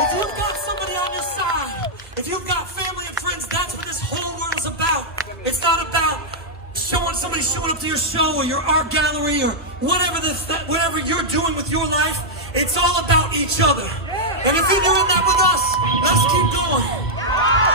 If you've got somebody on your side, if you've got family and friends, that's what this whole world is about. It's not about somebody showing up to your show or your art gallery or whatever you're doing with your life. It's all about each other. And if you're doing that with us, let's keep going.